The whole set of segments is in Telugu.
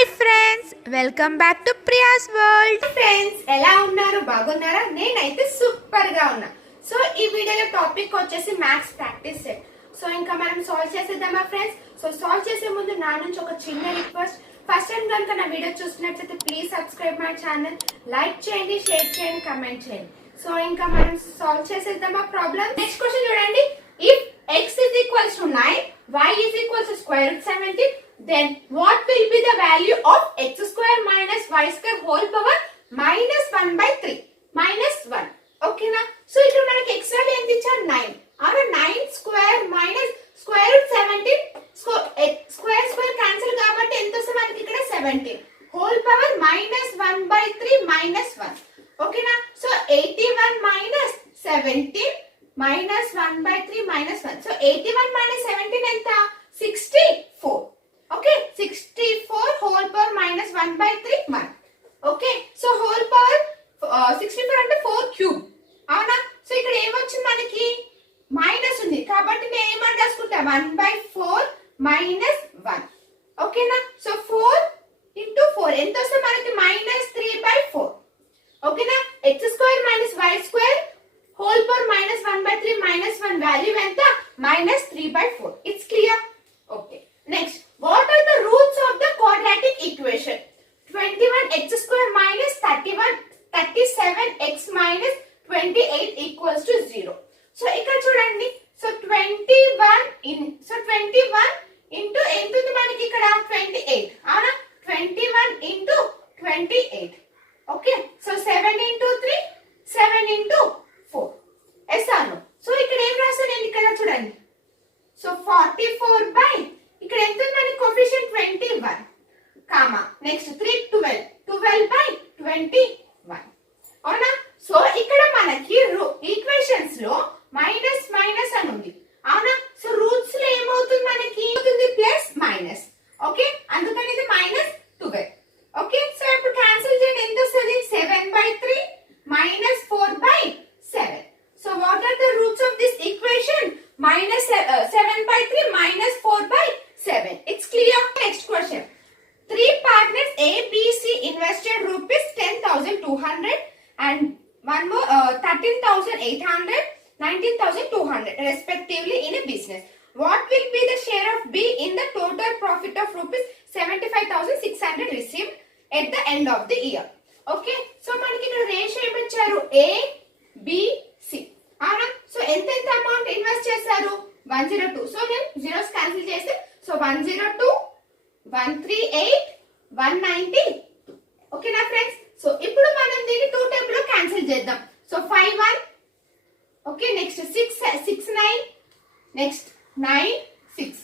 Hi friends, welcome back to Priya's world. Friends ఎలా ఉన్నారు? బాగున్నారా? నేనైతే సూపర్ గా ఉన్నా. సో ఈ వీడియోలో టాపిక్ వచ్చేసి మ్యాథ్స్ ప్రాక్టీస్ సెట్. సో ఇంకా మనం సాల్వ్ చేసేద్దామా ఫ్రెండ్స్? సో సాల్వ్ చేసే ముందు నా నుంచి ఒక చిన్న రిక్వెస్ట్. ఫస్ట్ టైం కనుక నా వీడియో చూస్తున్నట్లయితే please subscribe my channel, like చేయండి, షేర్ చేయండి, కమెంట్ చేయండి. సో ఇంకా మనం సాల్వ్ చేసేద్దామా ప్రాబ్లం. నెక్స్ట్ క్వశ్చన్ చూడండి. If x is equals to 9, y is equals to square root 17, then what will be the value of x square minus y square whole power minus 1 by 3 minus 1. ఓకేనా? సో ఇక్కడ మనకి x వాల్యూ ఎంత ఇచ్చారు? 9. అవునా? 9 square minus square root 17, square square cancel కాబట్టి ఎంత వస్తుంది మనకి ఇక్కడ? 17 whole power minus 1 by 3 minus 1. ఓకేనా? So 81 minus 17 minus 1 by 3 minus 1. So 81 minus 17 ఎంత? 64. Okay, 64 whole power minus 1 by 3 1. Okay, so whole power 64 అంటే 4 క్యూబ్. అవునా? సో ఇక్కడ ఏమొచ్చింది మనకి? మైనస్ ఉంది కాబట్టి నేను ఏమని రాసుకుంటా? 1 by 4 minus 1. ఓకేనా? సో 4 into 4 ఎంత వస్తుంది మనకి? minus 3 by 4. ఓకేనా? x square minus y square whole power minus 1 by 3 minus 1 value ఎంత? minus 3 by 4. It's clear? Okay. Next, what are the roots of the quadratic equation? 21x square minus 37x minus 28 equals to 0. So ఇక్కడ చూడండి. So 21 into ఎంత ఉంది మనకి ఇక్కడ? 28. అవునా? 21 into 28. Okay. So 7 into 3, 7 into 4. Yes or no? So ఇక్కడ ఏం రాస్తాను నేను? ఇక్కడ చూడండి. సో 44 by ఇక్కడ ఎంత ఉంది మనకి? Coefficient 21 comma next 3 12 by 21. అవునా? సో ఇక్కడ మనకి ఈక్వేషన్స్ లో మైనస్ మైనస్ అని ఉంది. అవునా? సో రూట్స్ లో ఏమవుతుంది మనకి? Plus minus. ఓకే, అందుకని ఇది minus 12. ఓకే, సో ఇప్పుడు క్యాన్సిల్ చేయండి. ఎంత వస్తుంది? 7 by 3 minus 4 by 7. So what are the roots of this equation? Minus 7 by 3 minus 4 by 7. It's clear? Next question. Three partners A, B, C invested rupees 10,200 and one more 13,800, 19,200 respectively in a business. What will be the share of B in the total profit of rupees 75,600 received at the end of the year? Okay, so మనకి ఇక్కడ రేషియో ఏమిచ్చారు? A, B, C. అవునా? సో ఎంత అమౌంట్ ఇన్వెస్ట్ చేశారు? 102. సో నేను జీరోస్ క్యాన్సిల్ చేస్తే సో 102, 138, 190. ఓకేనా ఫ్రెండ్స్? సో ఇప్పుడు మనం దీన్ని 2 టేబుల్ లో క్యాన్సిల్ చేద్దాం. So 51. Okay, next 6 9, next 9 6.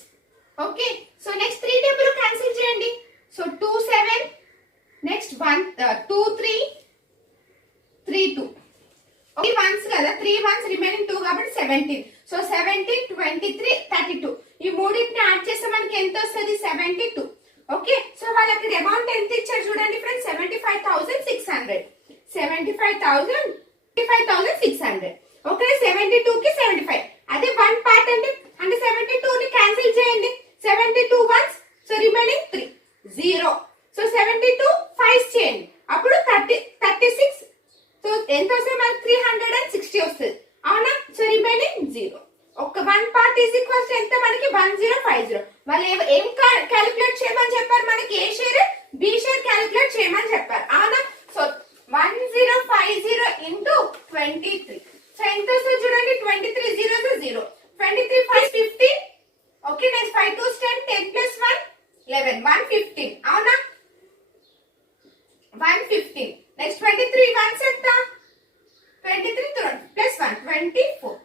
Okay, so next 3 table లో క్యాన్సిల్ చేయండి. So 2 7, next 1 2 3 3 2. ఓకే, వన్స్ కదా, 3 వన్స్ రిమైనింగ్ 2 కాబట్టి 17. సో 17 23 32. ఈ మూడింటిని యాడ్ చేస్తే మనకి ఎంత వస్తుంది? 72. ఓకే, సో వాళ్ళకి అమౌంట్ ఎంత ఇచ్చారు చూడండి ఫ్రెండ్స్? 75,600. 75,600. ఓకే, 72 కి 75. అదే 1 పార్ట్ అంటే 72 ని క్యాన్సిల్ చేయండి. 72 వన్స్, సో రిమైనింగ్ 3 0. సో 72 5 చేయండి, అప్పుడు 36. సో ఎంత వస్తుంది మనకి? 360 వస్తుంది. అవునా? So remaining 0. ఒక 1 పార్ట్ ఈజ్ ఈక్వల్స్ ఎంత మనకి? 1050. వాళ్ళు ఏం క్యాలిక్యులేట్ చేయమని చెప్పారు మనకి? ఏ షేర్, బి షేర్ క్యాలిక్యులేట్ చేయమని చెప్పారు. అవునా? So 1050 into 23. సో ఎంత వస్తుంది చూడండి? 23 0 0. 23 5 15. Okay, next 5 2 10, 10 plus 1 11, 115. అవునా? 115. నెక్స్ట్ 23 వన్స్ ఎంత? 23 plus 1 24.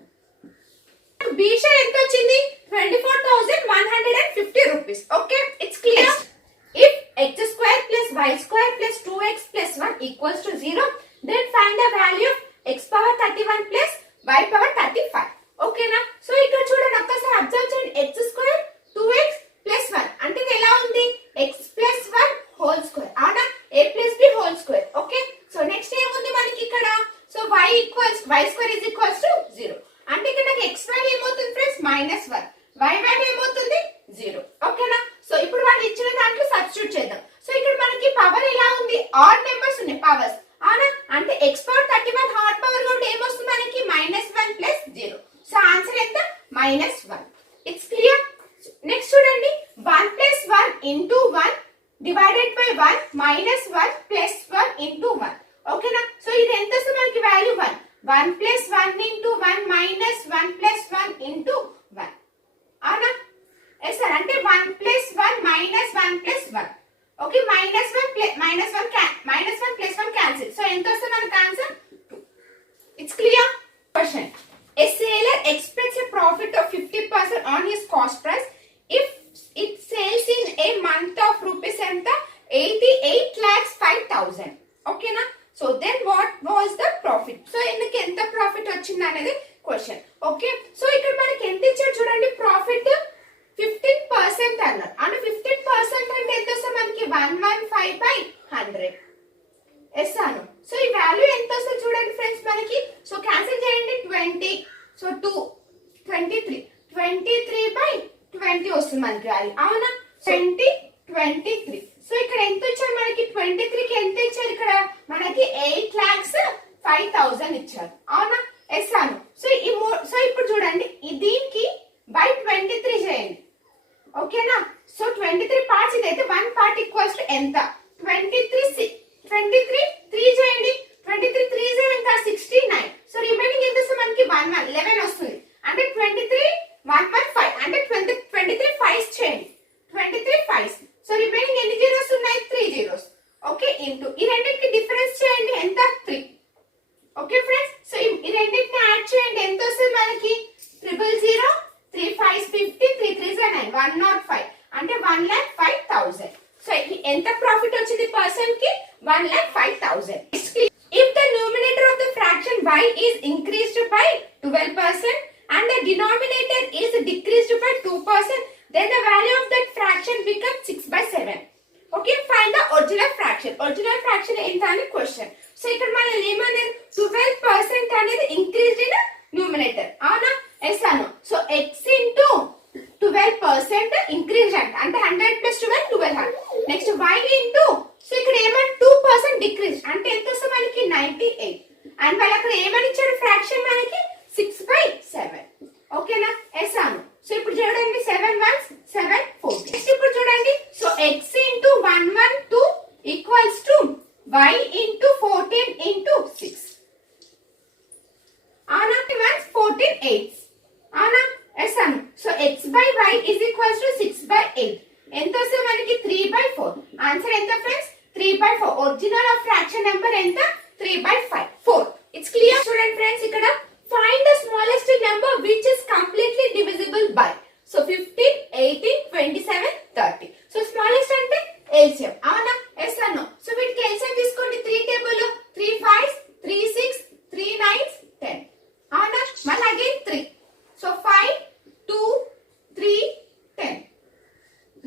బి షేర్ ఎంత వచ్చింది? 24,150 rupees. Okay, it's clear. If x square plus y square plus 2x plus 1 equals to 0, then find the value of x power 31 plus y power 35. ఓకేనా? సో ఇక్కడ చూడండి, ఒక్కసారి అబ్జర్వ్ చేయండి. x square 2x plus 1 అంటే ఇది ఎలా ఉంది? x plus 1 whole square. అవునా? a plus b whole square. Okay, so next ఏముంది మనకి ఇక్కడ? So y square is equals to 0. అంటే ఇక్కడ నాకు x వాల్యూ ఏమవుతుంది ఫ్రెండ్స్? -1. y వాల్యూ ఏమవుతుంది? 0. ఓకేనా? సో ఇప్పుడు వాళ్ళు ఇచ్చిన దాంట్లో సబ్స్టిట్యూట్ చేద్దాం. సో ఇక్కడ అవర్స్. అవునా, అంటే x పవర్ 31 హాట్ పవర్ కాబట్టి ఏమొస్తుంది మనకి -1 ప్లస్ 0. సో ఆన్సర్ ఎంత? -1. It's clear. నెక్స్ట్ చూడండి, 1 plus 1 into 1 divided by 1 minus 1 plus 1 into 1. ఓకేనా, సో ఇది ఎంత వస్తుంది మనకి value 1. 1 plus 1 into 1 minus 1 plus 1 into 1. అవునా, ఎస్ సార్, అంటే 1 plus 1 minus 1 plus 1. Okay, minus 1 plus 1 cancel. So ఎంత వస్తుంది మనకి answer? 2. It's clear. Question, a sailor expects a profit of 50% on his cost price if it sells in a month of rupees enta 88,05,000. ఓకేనా, so then what was the profit? So ఎందుకు ఎంత ప్రాఫిట్ వచ్చింది అనేది క్వశ్చన్. ఓకే, సో ఇక్కడ మనకి ఎంత ఇచ్చాడు చూడండి, ప్రాఫిట్ 15% అన్నారు. అంటే 15% అంటే ఎంత వస్తుంది మనకి? 115/100. ఎస్ అను. సో ఈ వాల్యూ ఎంత వస్తుంది చూడండి ఫ్రెండ్స్ మనకి. సో క్యాన్సిల్ చేయండి, 20. సో 2 23/20 వస్తుంది మనకి వాల్యూ. అవునా, 23. సో ఇక్కడ ఎంత ఇచ్చారు మనకి? 23కి ఎంత ఇచ్చారు ఇక్కడ మనకి? 8,05,000 ఇచ్చారు. అవునా, ఎస్ అను. సో ఇప్పుడు చూడండి, దీనికి బై 23 చేయండి. ఓకేనా, సో 23 పార్ట్స్ ఇదైతే 1 పార్ట్ ఈక్వల్స్ టు ఎంత? 23 3 చేయండి. 23 3 ఎంత? 69. సో రిమైనింగ్ ఎంత వస్తుంది మనకి? 11 వస్తుంది. అంటే 23 115 అంటే 23 5 చేయండి. 23 5. సో రిమైనింగ్ ఎన్ని జీరోస్ ఉన్నాయి? 3 జీరోస్. ఓకే, ఇంటూ ఈ రెండింటికి డిఫరెన్స్ చేయండి. ఎంత? 3. ఓకే ఫ్రెండ్స్, సో ఈ రెండింటిని యాడ్ చేయండి. ఎంత వస్తుంది మనకి? 000 3 5 50 3 3 9 105 అంటే 1,05,000. సో ఎంత ప్రాఫిట్ వచ్చింది పర్సన్ కి? 1,05,000. If the numerator of the fraction y is increased by 12% and the denominator is decreased by 2%, then the value of that fraction becomes 6/7. Okay, find the original fraction. Original fraction ఎంత అని క్వశ్చన్. సో ఇక్కడ మనం ఏమన్నారు? 12% అనేది ఇంక్రీజ్డ్ ఇన్ న్యూమరేటర్. అవునా, ఎస్ అను. సో x ఇంటూ 12% ఇంక్రీజ్ అంటే 100 plus 12 1200. Next y into, so ఇక్కడ ఏమని? 2% డిక్రీజ్ అంటే ఎంత వస్తుంది మనకి? 98. అండ్ వాళ్ళు అక్కడ ఏమని ఇచ్చారు ఫ్రాక్షన్ మనకి? 6/7. ఓకేనా, ఎస్ అను. సో ఇప్పుడు చూడండి, 7 1 7 14. నెక్స్ట్ ఇప్పుడు చూడండి, so x into 112 equals to y into 14 into 6. అవునా, 14 8. అవునా, ఎస్ అను. So x by y is equals to 6/8. ఎంత వస్తుంది మనకి? 3/4. ఆన్సర్ ఎంత friends? 3/4. Original of fraction number ఎంత? 3/5 4. It's clear. చూడండి ఫ్రెండ్స్, ఇక్కడ find the smallest number which is completely divisible by. So 15 18 27 30. So smallest అంటే ఎల్సిఎం. అవునా, ఎస్ అను. సో వీటికి ఎల్సిఎం తీసుకోండి. 3 టేబుల్ 3 5 3 6 3 9 10. అవునా, మళ్ళీ అగైన్ 3. సో 5 2 3 10.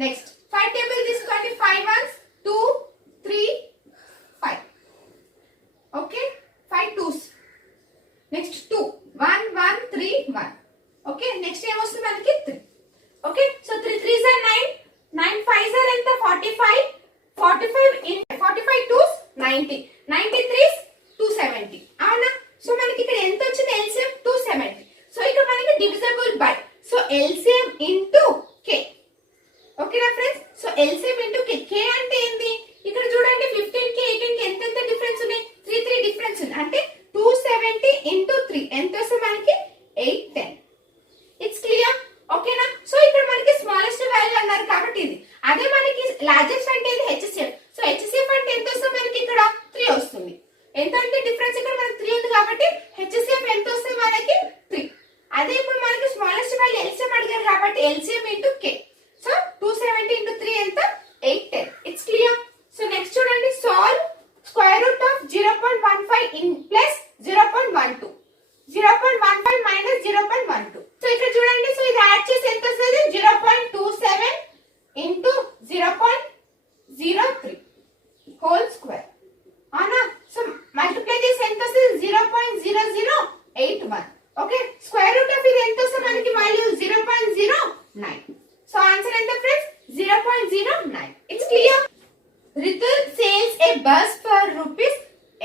నెక్స్ట్ 5 టేబుల్ తీసుకోండి. 5 1 2 3 5. Okay, 5 2s. Next 2 1 1 3 1. Okay, next ఏమొస్తుంది మనకి? 3. Okay, so 3 3s are 9 9 5s are ఎంత? 45 45 in 45 2s 90 93s 270. అవునా, సో మనకి ఇక్కడ ఎంత వచ్చింది? ఎల్సిఎం 270. సో ఇక్కడ మనకి divisible by. So LCM into K. ఓకేనా friends, so LCM into K. K అంటే ఏంది? ఇక్కడ చూడండి, 15 కి 18 కి ఎంత డిఫరెన్స్ ఉన్నాయి? 3 3 డిఫరెన్స్ ఉంది. అంటే 270 ఇంటూ 3 ఎంత వస్తుంది మనకి? 810. It's clear. ఓకేనా, సో ఇక్కడ మనకి స్మాలెస్ట్ వాల్యూ అన్నారు కాబట్టి ఇది. అదే మనకి లార్జెస్ట్ అంటే ఇది హెచ్సిఎఫ్. సో హెచ్సిఎఫ్ అంటే ఎంత వస్తుంది మనకి? ఇక్కడ 3 వస్తుంది. ఎంత అంటే డిఫరెన్స్ ఇక్కడ మనకి 3 ఉంది కాబట్టి హెచ్సిఎఫ్ ఎంత వస్తుంది మనకి? 3. అదే ఇప్పుడు మనకి స్మాలెస్ట్ వాల్యూ ఎల్సిఎం అడిగారు కాబట్టి ఎల్సిఎం ఇంటూ కే. సో 270 ఇంటూ 3 ఎంత? 810. It's clear. సో నెక్స్ట్ చూడండి, solve square root of 0.15 in plus 0.12. 0.15 minus 0.12. So ఇక్కడ చూడండి, సో ఇది యాడ్ చేసి ఎంత వస్తుంది? 0.27 ఇంటూ 0.03 హోల్ స్క్వేర్. అవునా, సో మల్టిప్లై చేసి ఎంత వస్తుంది? 0.0081. ఓకే, స్క్వేర్ రూట్ ఆఫ్ ఇది ఎంత వస్తుంది మనకి వాల్యూ? 0.09. సో ఆన్సర్ ఎంత friends? 0.09. It's clear. Ritu sells a bus for rupees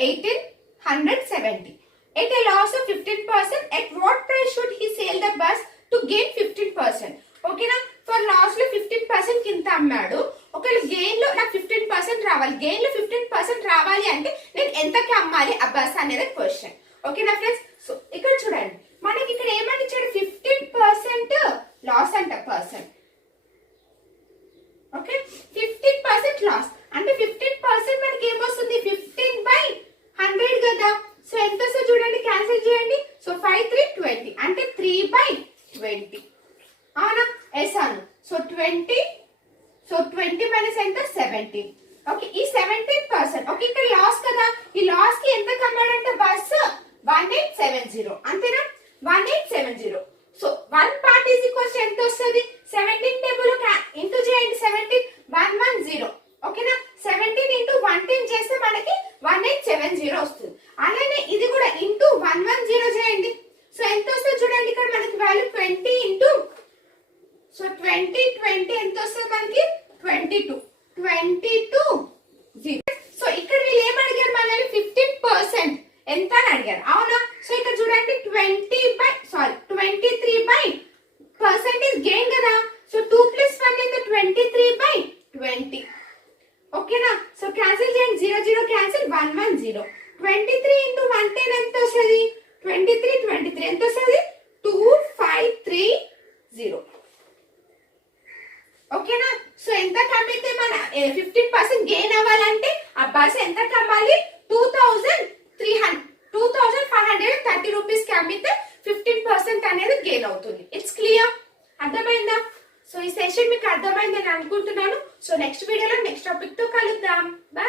1870. At a loss of 15%, at what price should he sell the bus to gain 15%? ఓకేనా, ఫర్ లాస్ లో 15% కింద అమ్మాడు. ఒకవేళ గెయిన్ లో నాకు 15% రావాలి, గెయిన్ లో 15% రావాలి అంటే నేను ఎంతకి అమ్మాలి ఆ బస్ అనేది క్వశ్చన్. ఓకేనా ఫ్రెండ్స్, సో ఇక్కడ చూడండి మనకి ఇక్కడ ఏమని ఇచ్చాడు, 15% లాస్ అంట పర్సెంట్. ఓకే, 15% లాస్ అంటే 15% మనకి ఏమొస్తుంది, 15/100 కదా. సో ఎంత వస్తుంది చూడండి, క్యాన్సిల్ చేయండి. సో 5 3 20 అంటే 3/20. అవునా, ఎస్ అను. సో 20, సో 20 మైనస్ ఎంత, 17. ఓకే, ఈ 17%. ఓకే, ఇక్కడ లాస్ కదా, ఈ లాస్ కి ఎంత కమ్మాడంటే బస్ 1870. అంతేనా, 1870. సో 1 పార్ట్ ఈజ్ ఈక్వల్స్ ఎంత వస్తుంది, 17 టేబుల్ ఇంటూ చేయండి, 17 110. ఓకేనా, 17 ఇంటూ 110 చేస్తే మనకి 1870 వస్తుంది. అలానే ఇది కూడా ఇంటూ 110 చేయండి. సో ఎంత వస్తుంది చూడండి, ఇక్కడ మనకి వాల్యూ 20 ఇంటూ, సో 20 ఎంత వస్తుంది మనకి, 22 0. సో ఇక్కడ వీళ్ళు ఏం అడిగారు మనల్ని, 15% ఎంత అని అడిగారు. అవునా, సో ఇక్కడ చూడండి 23% గెయిన్ కదా. సో 2 + 1 ఎంత, 23/20. ఓకేనా, సో క్యాన్సిల్ చేయండి, 0 0 క్యాన్సిల్, 110. 23 ఇంటూ 110 ఎంత వస్తుంది, 23 ఎంత వస్తుంది, 2530. ఓకేనా, సో ఎంత కమ్మితే మన 15% గెయిన్ అవ్వాలంటే ఆ బస్ ఎంత కమ్మాలి, 2530 రూపీస్ కి అమ్మితే 15% అనేది గెయిన్ అవుతుంది. ఇట్స్ క్లియర్, అర్థమైందా? సో ఈ సెషన్ మీకు అర్థమైందని అనుకుంటున్నాను. సో నెక్స్ట్ వీడియోలో నెక్స్ట్ టాపిక్ తో కలుద్దాం. బాయ్.